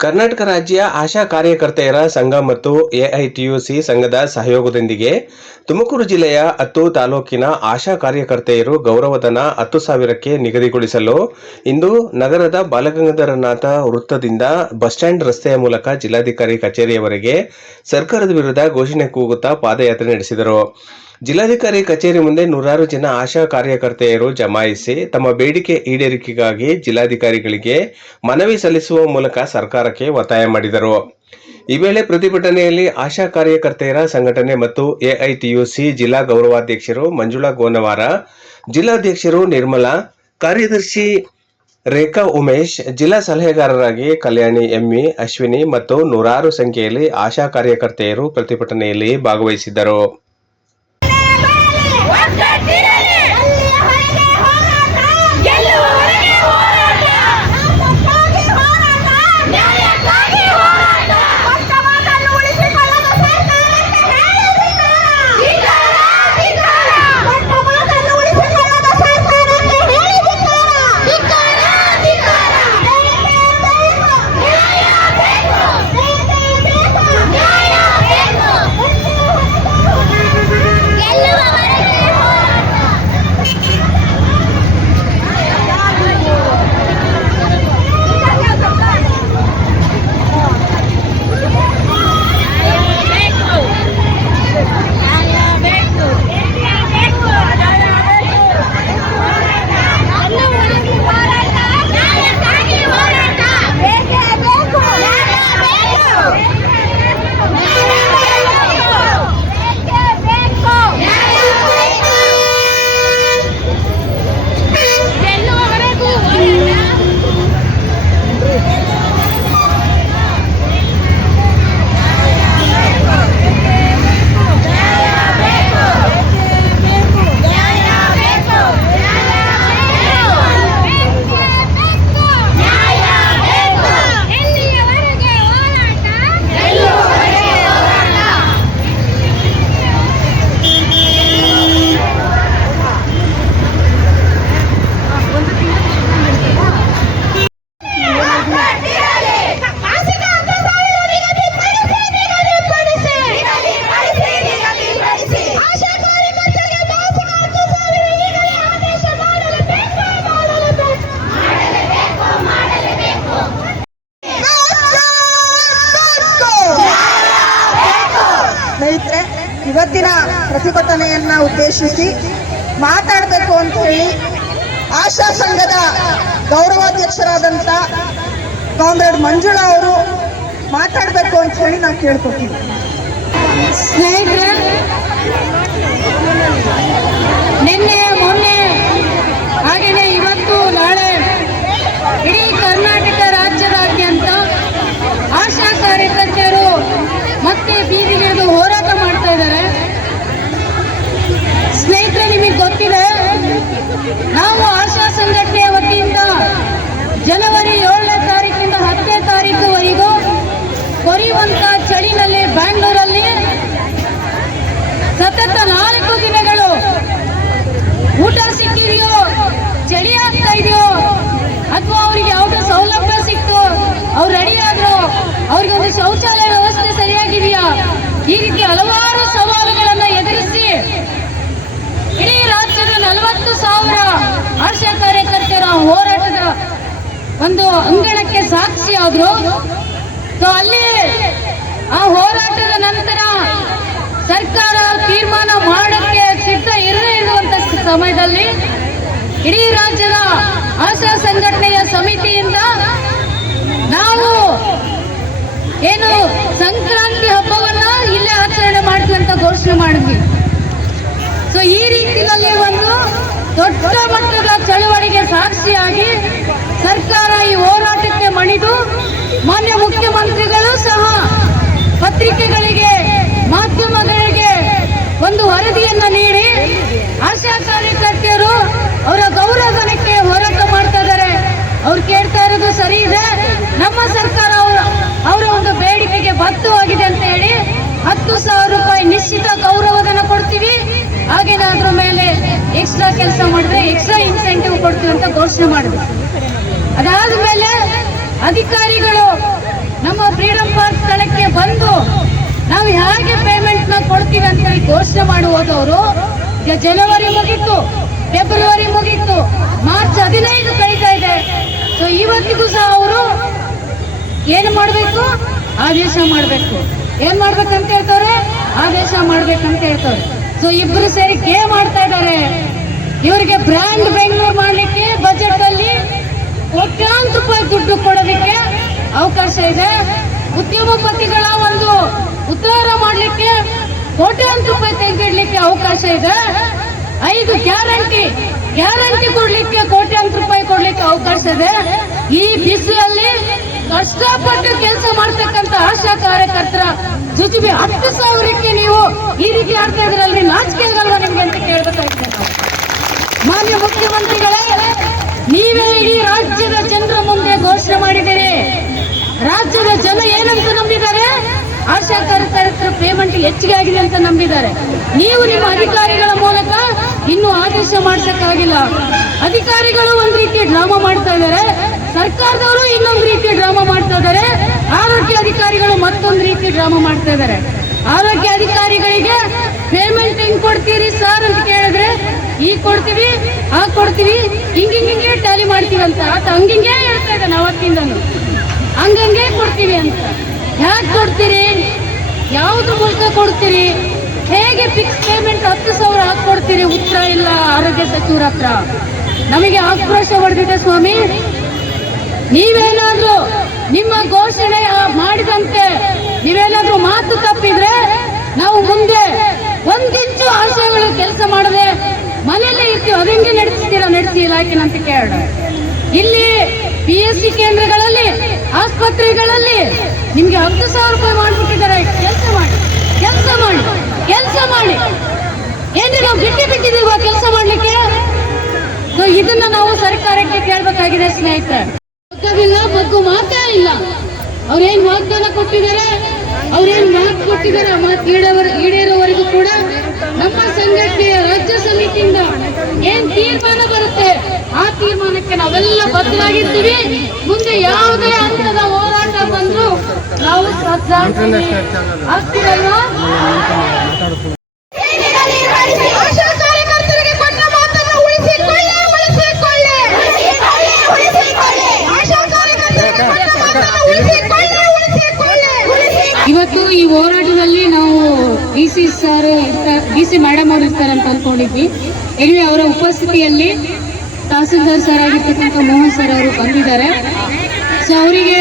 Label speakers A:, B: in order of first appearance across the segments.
A: ಕರ್ನಾಟಕ ರಾಜ್ಯ ಆಶಾ ಕಾರ್ಯಕರ್ತೆಯರ ಸಂಘ ಮತ್ತು ಎಐಟಿಯುಸಿ ಸಂಘದ ಸಹಯೋಗದೊಂದಿಗೆ ತುಮಕೂರು ಜಿಲ್ಲೆಯ ಹತ್ತು ತಾಲೂಕಿನ ಆಶಾ ಕಾರ್ಯಕರ್ತೆಯರು ಗೌರವಧನ ಹತ್ತು ಸಾವಿರಕ್ಕೆ ನಿಗದಿಗೊಳಿಸಲು ಇಂದು ನಗರದ ಬಾಲಗಂಗಾಧರನಾಥ ವೃತ್ತದಿಂದ ಬಸ್ ಸ್ಟ್ಯಾಂಡ್ ರಸ್ತೆಯ ಮೂಲಕ ಜಿಲ್ಲಾಧಿಕಾರಿ ಕಚೇರಿಯವರೆಗೆ ಸರ್ಕಾರದ ವಿರುದ್ಧ ಘೋಷಣೆ ಕೂಗುತ್ತಾ ಪಾದಯಾತ್ರೆ ನಡೆಸಿದರು. ಜಿಲ್ಲಾಧಿಕಾರಿ ಕಚೇರಿ ಮುಂದೆ ನೂರಾರು ಜನ ಆಶಾ ಕಾರ್ಯಕರ್ತೆಯರು ಜಮಾಯಿಸಿ ತಮ್ಮ ಬೇಡಿಕೆ ಈಡೇರಿಕೆಗಾಗಿ ಜಿಲ್ಲಾಧಿಕಾರಿಗಳಿಗೆ ಮನವಿ ಸಲ್ಲಿಸುವ ಮೂಲಕ ಸರ್ಕಾರಕ್ಕೆ ಒತ್ತಾಯ ಮಾಡಿದರು. ಈ ವೇಳೆ ಪ್ರತಿಭಟನೆಯಲ್ಲಿ ಆಶಾ ಕಾರ್ಯಕರ್ತೆಯರ ಸಂಘಟನೆ ಮತ್ತು ಎಐಟಿಯುಸಿ ಜಿಲ್ಲಾ ಗೌರವಾಧ್ಯಕ್ಷರು ಮಂಜುಳಾ ಗೋನವಾರ, ಜಿಲ್ಲಾಧ್ಯಕ್ಷರು ನಿರ್ಮಲಾ, ಕಾರ್ಯದರ್ಶಿ ರೇಖಾ ಉಮೇಶ್, ಜಿಲ್ಲಾ ಸಲಹೆಗಾರರಾಗಿ ಕಲ್ಯಾಣಿ ಎಮ್ಮಿ, ಅಶ್ವಿನಿ ಮತ್ತು ನೂರಾರು ಸಂಖ್ಯೆಯಲ್ಲಿ ಆಶಾ ಕಾರ್ಯಕರ್ತೆಯರು ಪ್ರತಿಭಟನೆಯಲ್ಲಿ ಭಾಗವಹಿಸಿದ್ದರು.
B: ಪ್ರತಿಭಟನೆಯನ್ನ ಉದ್ದೇಶಿಸಿ ಮಾತಾಡಬೇಕು ಅಂತ ಹೇಳಿ ಆಶಾ ಸಂಘದ ಗೌರವಾಧ್ಯಕ್ಷರಾದಂಥ ಕಾಮ್ರೇಡ್ ಮಂಜುಳಾ ಅವರು ಮಾತಾಡಬೇಕು ಅಂತ ಹೇಳಿ ನಾವು ಕೇಳ್ಕೊತೀವಿ
C: ಸ್ನೇಹಿತರೆ, ನಿನ್ನೆ ಮೊನ್ನೆ ಹಾಗೆಯೇ ಇವತ್ತು ನಾಳೆ ಇಡೀ ಕರ್ನಾಟಕ ರಾಜ್ಯದಾದ್ಯಂತ ಆಶಾ ಕಾರ್ಯಕರ್ತೆಯರು ಮತ್ತೆ ಬೀದಿಗಿಳಿದು ಹೋರಾಟ ಮಾಡ್ತಾ ಇದ್ದಾರೆ ಸ್ನೇಹಿತರೆ ನಿಮಗೆ ಗೊತ್ತಿದೆ ನಾವು ಆಶಾ ಸಂಘಟನೆಯ ವತಿಯಿಂದ ಜನವರಿ ಏಳನೇ ತಾರೀಕಿಂದ ಹತ್ತನೇ ತಾರೀಕುವರೆಗೂ ಕೊರಿಯುವಂತ ಚಳಿನಲ್ಲಿ ಬ್ಯಾಂಗ್ಳೂರಲ್ಲಿ ಸತತ ನಾಲ್ಕು ದಿನಗಳು ಊಟ ಸಿಕ್ಕಿದೆಯೋ ಚಳಿ ಆಗ್ತಾ ಇದೆಯೋ ಅಥವಾ ಅವ್ರಿಗೆ ಯಾವುದೋ ಸೌಲಭ್ಯ ಸಿಕ್ತು ಅವ್ರು ರೆಡಿ ಆದ್ರು ಅವ್ರಿಗೆ ಒಂದು ಶೌಚಾಲಯ ವ್ಯವಸ್ಥೆ ಸರಿಯಾಗಿದೆಯಾ ಈ ರೀತಿ ಹಲವಾರು ಸವಾಲುಗಳನ್ನು ಎದುರಿಸಿ ಇಡೀ ರಾಜ್ಯದ ನಲವತ್ತು ಸಾವಿರ ಆಶಾ ಕಾರ್ಯಕರ್ತರ ಹೋರಾಟದ ಒಂದು ಅಂಗಣಕ್ಕೆ ಸಾಕ್ಷಿ ಸೊ, ಅಲ್ಲಿ ಆ ಹೋರಾಟದ ನಂತರ ಸರ್ಕಾರ ತೀರ್ಮಾನ ಮಾಡಕ್ಕೆ ಸಿದ್ಧ ಇರದೇ ಇರುವಂತ ಸಮಯದಲ್ಲಿ ಇಡೀ ರಾಜ್ಯದ ಆಶಾ ಸಂಘಟನೆಯ ಸಮಿತಿಯಿಂದ ನಾವು ಏನು ಸಂಕ್ರಾಂತಿ ಹಬ್ಬವನ್ನ ಇಲ್ಲೇ ಘೋಷಣೆ ಮಾಡಿದ್ವಿ. ಸೊ ಈ ರೀತಿಯಲ್ಲಿ ಒಂದು ದೊಡ್ಡ ಮಟ್ಟದ ಚಳವಳಿಗೆ ಸಾಕ್ಷಿಯಾಗಿ ಸರ್ಕಾರ ಈ ಹೋರಾಟಕ್ಕೆ ಮಣಿದು ಮಾನ್ಯ ಮುಖ್ಯಮಂತ್ರಿಗಳು ಸಹ ಪತ್ರಿಕೆಗಳಿಗೆ ಮಾಧ್ಯಮಗಳಿಗೆ ಒಂದು ವರದಿಯನ್ನು ನೀಡಿ ಅಧಿಕಾರಿಗಳು ನಮ್ಮ ಫ್ರೀಡಂ ಪಾರ್ಕ್ ಸ್ಥಳಕ್ಕೆ ಬಂದು ನಾವು ಹೇಗೆ ಪೇಮೆಂಟ್ನ ಕೊಡ್ತೀವಿ ಅಂತ ಹೇಳಿ ಘೋಷಣೆ ಮಾಡುವುದವರು ಜನವರಿ ಮುಗೀತು ಫೆಬ್ರವರಿ ಮುಗೀತು ಮಾರ್ಚ್ ಹದಿನೈದು ಕಳೀತಾ ಇದೆ. ಸೊ ಇವತ್ತಿಗೂ ಸಹ ಅವರು ಏನು ಮಾಡಬೇಕು? ಆದೇಶ ಮಾಡಬೇಕು. ಏನ್ ಮಾಡ್ಬೇಕಂತ ಹೇಳ್ತಾರೆ? ಆದೇಶ ಮಾಡ್ಬೇಕಂತ ಹೇಳ್ತಾರೆ. ಸೊ ಇಬ್ರು ಸೇರಿ ಕೇ ಮಾಡ್ತಾ ಇದ್ದಾರೆ. ಇವರಿಗೆ ಬ್ರ್ಯಾಂಡ್ ಬೆಂಗಳೂರು ಮಾಡಲಿಕ್ಕೆ ಬಜೆಟ್ ಅಲ್ಲಿ ಕೋಟ್ಯಾಂತರ ರೂಪಾಯಿ ದುಡ್ಡು ಕೊಡೋದಕ್ಕೆ ಅವಕಾಶ ಇದೆ. ಉದ್ಯಮಪತಿಗಳ ಒಂದು ಉದ್ಧಾರ ಮಾಡಲಿಕ್ಕೆ ಕೋಟ್ಯಾಂತರ ರೂಪಾಯಿ ತೆಗೆದಿಡ್ಲಿಕ್ಕೆ ಅವಕಾಶ ಇದೆ. ಐದು ಗ್ಯಾರಂಟಿ ಗ್ಯಾರಂಟಿ ಕೊಡ್ಲಿಕ್ಕೆ ಕೋಟ್ಯಾಂತರ ರೂಪಾಯಿ ಕೊಡ್ಲಿಕ್ಕೆ ಅವಕಾಶ ಇದೆ. ಈ ಬಿಸಿಲಲ್ಲಿ ಕಷ್ಟಪಟ್ಟು ಕೆಲಸ ಮಾಡ್ತಕ್ಕಂತ ಆಶಾ ಕಾರ್ಯಕರ್ತರ ಜುಜುಬಿ ಹತ್ತು ಸಾವಿರಕ್ಕೆ ನೀವು ಈ ರೀತಿ ಆಡ್ತಾ ಇದ್ರಲ್ಲಿ ನಾಚಿಕೆ ಆಗಲ್ವಾ ನಿಮ್ಗೆ ಅಂತ ಕೇಳ್ಬೇಕಾಗಿದೆ ಮಾನ್ಯ ಮುಖ್ಯಮಂತ್ರಿಗಳೇ, ನೀವೇ ಇಡೀ ರಾಜ್ಯದ ಜನರ ಮುಂದೆ ಘೋಷಣೆ ಮಾಡಿದ್ದೀರಿ ರಾಜ್ಯದ ಜನ ಏನಂತ ನಂಬಿದ್ದಾರೆ? ಆಶಾ ಕಾರ್ಯಕರ್ತರ ಪೇಮೆಂಟ್ ಹೆಚ್ಚಿಗೆ ಆಗಿದೆ ಅಂತ ನಂಬಿದ್ದಾರೆ. ನೀವು ನಿಮ್ಮ ಅಧಿಕಾರಿಗಳ ಮೂಲಕ ಇನ್ನೂ ಆದೇಶ ಮಾಡಿಸಕ್ಕಾಗಿಲ್ಲ. ಅಧಿಕಾರಿಗಳು ಒಂದ್ ರೀತಿ ಡ್ರಾಮಾ ಮಾಡ್ತಾ ಇದ್ದಾರೆ. ಸರ್ಕಾರದವರು ಇನ್ನೊಂದು ರೀತಿ ಡ್ರಾಮಾ ಮಾಡ್ತಾ ಇದ್ದಾರೆ. ಆರೋಗ್ಯ ಅಧಿಕಾರಿಗಳು ಮತ್ತೊಂದು ರೀತಿ ಡ್ರಾಮಾ ಮಾಡ್ತಾ ಇದ್ದಾರೆ. ಆರೋಗ್ಯ ಅಧಿಕಾರಿಗಳಿಗೆ ಪೇಮೆಂಟ್ ಹೆಂಗ್ ಕೊಡ್ತೀರಿ ಸರ್ ಅಂತ ಕೇಳಿದ್ರೆ, ಈ ಕೊಡ್ತೀವಿ, ಆ ಕೊಡ್ತೀವಿ, ಹಿಂಗೆ ಹಿಂಗೆ ಟ್ಯಾಲಿ ಮಾಡ್ತೀವಿ ಅಂತ. ಆತ ಹಂಗಿಂಗೆ ಹೇಳ್ತಾ ಇದ್ದಾನೆ ಅವತ್ತಿಂದನು. ಹಂಗಂಗೆ ಕೊಡ್ತೀವಿ ಅಂತ. ಯಾಕೆ ಕೊಡ್ತೀರಿ? ಯಾವ್ದ್ರ ಮೂಲಕ ಕೊಡ್ತೀರಿ? ಹೇಗೆ ಫಿಕ್ಸ್ ಪೇಮೆಂಟ್ ಹತ್ತು ಸಾವಿರ ಹಾಕಿ ಕೊಡ್ತೀರಿ? ಉತ್ತರ ಇಲ್ಲ, ಆರೋಗ್ಯ ಸಚಿವರ ಹತ್ರ. ನಮಗೆ ಆಕ್ರೋಶ ಹೊಡೆದಿದೆ ಸ್ವಾಮಿ, ನೀವೇನಾದ್ರೂ ನಿಮ್ಮ ಘೋಷಣೆ ಮಾಡಿದಂತೆ ನೀವೇನಾದ್ರೂ ಮಾತು ತಪ್ಪಿದ್ರೆ ನಾವು ಮುಂದೆ ಒಂದಿಂಚು ಆಶಯಗಳು ಕೆಲಸ ಮಾಡದೆ ಮನೆಯಲ್ಲೇ ಇರ್ತೀವಿ. ಅದಂಗೆ ನಡೆಸ್ತೀರಾ ನಡೆಸಿ ಇಲಾಖೆ ಅಂತ ಕೇಳೋಣ ಇಲ್ಲಿ ಪಿ ಎಸ್ ಸಿ ಕೇಂದ್ರಗಳಲ್ಲಿ ಆಸ್ಪತ್ರೆಗಳಲ್ಲಿ ನಿಮ್ಗೆ ಹತ್ತು ಸಾವಿರ ರೂಪಾಯಿ ಮಾಡ್ಬಿಟ್ಟಿದ್ದಾರೆ. ಕೆಲಸ ಮಾಡಿ ಕೆಲಸ ಮಾಡಿ ಕೆಲಸ ಮಾಡಿ. ಏನ್ರಿ ನಾವು ಬಿಟ್ಟು ಬಿಟ್ಟಿದೀವ ಕೆಲಸ ಮಾಡ್ಲಿಕ್ಕೆ? ಸೊ ಇದನ್ನ ನಾವು ಸರ್ಕಾರಕ್ಕೆ ಕೇಳಬೇಕಾಗಿದೆ ಸ್ನೇಹಿತರೆ. ಮಗ್ಗವಿಲ್ಲ ಮಗ್ಗು ಮಾತೇ ಇಲ್ಲ. ಅವ್ರೇನ್ ವಾಗ್ದಾನ ಕೊಟ್ಟಿದ್ದಾರೆ, ಅವ್ರೇನ್ ಮಾತು ಕೊಟ್ಟಿದ್ದಾರೆ ಆ ಮಾತು ಈಡೇರೋವರೆಗೂ ಕೂಡ ನಮ್ಮ ಸಂಘಟನೆಯ ರಾಜ್ಯ ಸಮಿತಿಯಿಂದ ಏನ್ ತೀರ್ಮಾನ ಬರುತ್ತೆ? ಆ ತೀರ್ಮಾನಕ್ಕೆ ನಾವೆಲ್ಲ ಬದ್ಧರಾಗಿದ್ದೀವಿ ಮುಂದೆ ಯಾವುದೇ ಹಂತದ ಹೋರಾಟ ಬಂದ್ರು ನಾವು ಇವತ್ತು ಈ ಹೋರಾಟದಲ್ಲಿ ನಾವು D C sir D C madam ಅವರು ಇರ್ತಾರೆ ಅಂತ ಅನ್ಕೊಂಡಿದ್ವಿ ಎನಿವೆ ಅವರ ಉಪಸ್ಥಿತಿಯಲ್ಲಿ ತಹಸೀಲ್ದಾರ್ ಸರ್ ಆಗಿರ್ತಕ್ಕಂಥ ಮೋಹನ್ ಸರ್ ಅವರು ಬಂದಿದ್ದಾರೆ. ಸೊ ಅವರಿಗೆ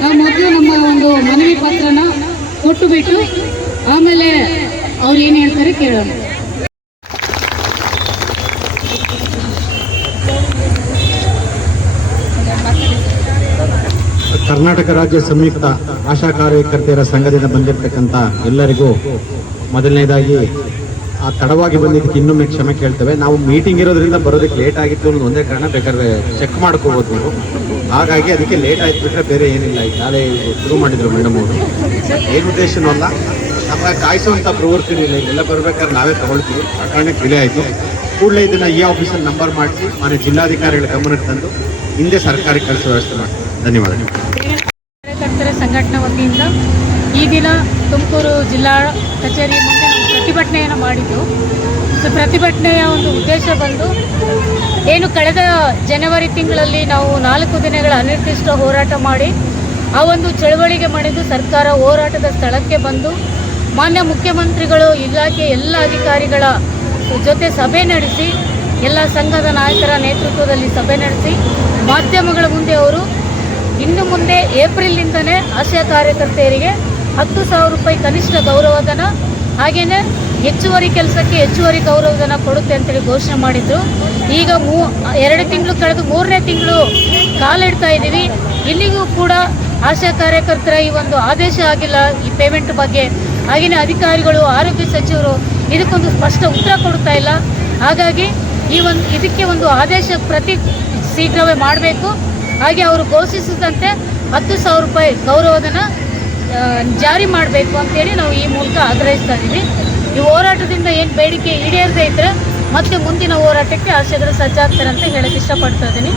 C: ನಾವು ಮೊದಲು ನಮ್ಮ ಒಂದು ಮನವಿ ಪತ್ರನ ಕೊಟ್ಟು ಬಿಟ್ಟು ಆಮೇಲೆ ಅವ್ರು ಏನು ಹೇಳ್ತಾರೆ ಕೇಳೋಣ.
D: ಕರ್ನಾಟಕ ರಾಜ್ಯ ಸಂಯುಕ್ತ ಆಶಾ ಕಾರ್ಯಕರ್ತೆಯರ ಸಂಘದಿಂದ ಬಂದಿರತಕ್ಕಂಥ ಎಲ್ಲರಿಗೂ ಮೊದಲನೇದಾಗಿ ಆ ತಡವಾಗಿ ಬಂದಿದ್ದಕ್ಕೆ ಇನ್ನೊಮ್ಮೆ ಕ್ಷಮೆ ಕೇಳ್ತೇವೆ. ನಾವು ಮೀಟಿಂಗ್ ಇರೋದ್ರಿಂದ ಬರೋದಕ್ಕೆ ಲೇಟ್ ಆಗಿತ್ತು ಅನ್ನೋದು ಒಂದೇ ಕಾರಣ, ಬೇಕಾದ್ರೆ ಚೆಕ್ ಮಾಡ್ಕೋಬೋದು ನೀವು. ಹಾಗಾಗಿ ಅದಕ್ಕೆ ಲೇಟ್ ಆಯ್ತು ಬಿಟ್ರೆ ಬೇರೆ ಏನಿಲ್ಲ. ಈಗ ನಾಳೆ ಶುರು ಮಾಡಿದ್ರು ಮೇಡಮ್ ಅವರು. ಏನು ಉದ್ದೇಶನೂ ಅಲ್ಲ. ನಮಗೆ ಕಾಯಿಸುವಂಥ ಪ್ರವೃತ್ತಿ ಇಲ್ಲ. ಇಲ್ಲೆಲ್ಲ ಬರ್ಬೇಕಾದ್ರೆ ನಾವೇ ತಗೊಳ್ತೀವಿ. ಆ ಕಾರಣಕ್ಕೆ ಡಿಲೇ ಆಯಿತು. ಕೂಡಲೇ ಇದನ್ನ ಈ ಆಫೀಸಲ್ಲಿ ನಂಬರ್ ಮಾಡಿಸಿ ಮನೆ ಜಿಲ್ಲಾಧಿಕಾರಿಗಳ ಗಮನಕ್ಕೆ ತಂದು, ಹಿಂದೆ ಸರ್ಕಾರಕ್ಕೆ ಕಳಿಸೋ ವ್ಯವಸ್ಥೆ ಮಾಡ್ತೀವಿ. ಧನ್ಯವಾದಗಳು.
C: ಕಾರ್ಯಕರ್ತರ ಸಂಘಟನೆ ವತಿಯಿಂದ ಈ ದಿನ ತುಮಕೂರು ಜಿಲ್ಲಾ ಕಚೇರಿ ಮುಂದೆ ಪ್ರತಿಭಟನೆಯನ್ನು ಮಾಡಿದ್ದು. ಸೊ, ಪ್ರತಿಭಟನೆಯ ಒಂದು ಉದ್ದೇಶ ಬಂದು ಏನು ಕಳೆದ ಜನವರಿ ತಿಂಗಳಲ್ಲಿ ನಾವು ನಾಲ್ಕು ದಿನಗಳ ಅನಿರ್ದಿಷ್ಟ ಹೋರಾಟ ಮಾಡಿ ಆ ಒಂದು ಚಳವಳಿಗೆ ಮಾಡಿದ್ದು ಸರ್ಕಾರ ಹೋರಾಟದ ಸ್ಥಳಕ್ಕೆ ಬಂದು ಮಾನ್ಯ ಮುಖ್ಯಮಂತ್ರಿಗಳು, ಇಲಾಖೆ ಎಲ್ಲ ಅಧಿಕಾರಿಗಳ ಜೊತೆ ಸಭೆ ನಡೆಸಿ, ಎಲ್ಲ ಸಂಘದ ನಾಯಕರ ನೇತೃತ್ವದಲ್ಲಿ ಸಭೆ ನಡೆಸಿ, ಮಾಧ್ಯಮಗಳ ಮುಂದೆ ಅವರು ಇನ್ನು ಮುಂದೆ ಏಪ್ರಿಲ್ನಿಂದನೇ ಆಶಾ ಕಾರ್ಯಕರ್ತೆಯರಿಗೆ ಹತ್ತು ಸಾವಿರ ರೂಪಾಯಿ ಕನಿಷ್ಠ ಗೌರವಧನ ಹಾಗೆಯೇ ಹೆಚ್ಚುವರಿ ಕೆಲಸಕ್ಕೆ ಹೆಚ್ಚುವರಿ ಗೌರವಧನ ಕೊಡುತ್ತೆ ಅಂತೇಳಿ ಘೋಷಣೆ ಮಾಡಿದ್ರು. ಈಗ ಮೂ, ಎರಡು ತಿಂಗಳು ಕಳೆದು ಮೂರನೇ ತಿಂಗಳು ಕಾಲಿಡ್ತಾ ಇದ್ದೀವಿ. ಇಲ್ಲಿಗೂ ಕೂಡ ಆಶಾ ಕಾರ್ಯಕರ್ತರ ಈ ಒಂದು ಆದೇಶ ಆಗಿಲ್ಲ, ಈ ಪೇಮೆಂಟ್ ಬಗ್ಗೆ. ಹಾಗೆಯೇ ಅಧಿಕಾರಿಗಳು, ಆರೋಗ್ಯ ಸಚಿವರು ಇದಕ್ಕೊಂದು ಸ್ಪಷ್ಟ ಉತ್ತರ ಕೊಡ್ತಾ ಇಲ್ಲ. ಹಾಗಾಗಿ ಈ ಒಂದು, ಇದಕ್ಕೆ ಒಂದು ಆದೇಶ ಪ್ರತಿ ಶೀಘ್ರವೇ ಮಾಡಬೇಕು. ಹಾಗೆ ಅವರು ಘೋಷಿಸಿದಂತೆ ಹತ್ತು ಸಾವಿರ ರೂಪಾಯಿ ಗೌರವಧನ ಜಾರಿ ಮಾಡಬೇಕು ಅಂತೇಳಿ ನಾವು ಈ ಮೂಲಕ ಆಗ್ರಹಿಸ್ತಾ ಇದ್ದೀವಿ. ಈ ಹೋರಾಟದಿಂದ ಏನು ಬೇಡಿಕೆ ಈಡೇರದೇ ಇದ್ದರೆ ಮತ್ತೆ ಮುಂದಿನ ಹೋರಾಟಕ್ಕೆ ಆಶೆಗಳು ಸಜ್ಜಾಗ್ತಾರೆ ಅಂತ ಹೇಳಕ್ಕೆ ಇಷ್ಟಪಡ್ತಾ ಇದ್ದೀನಿ.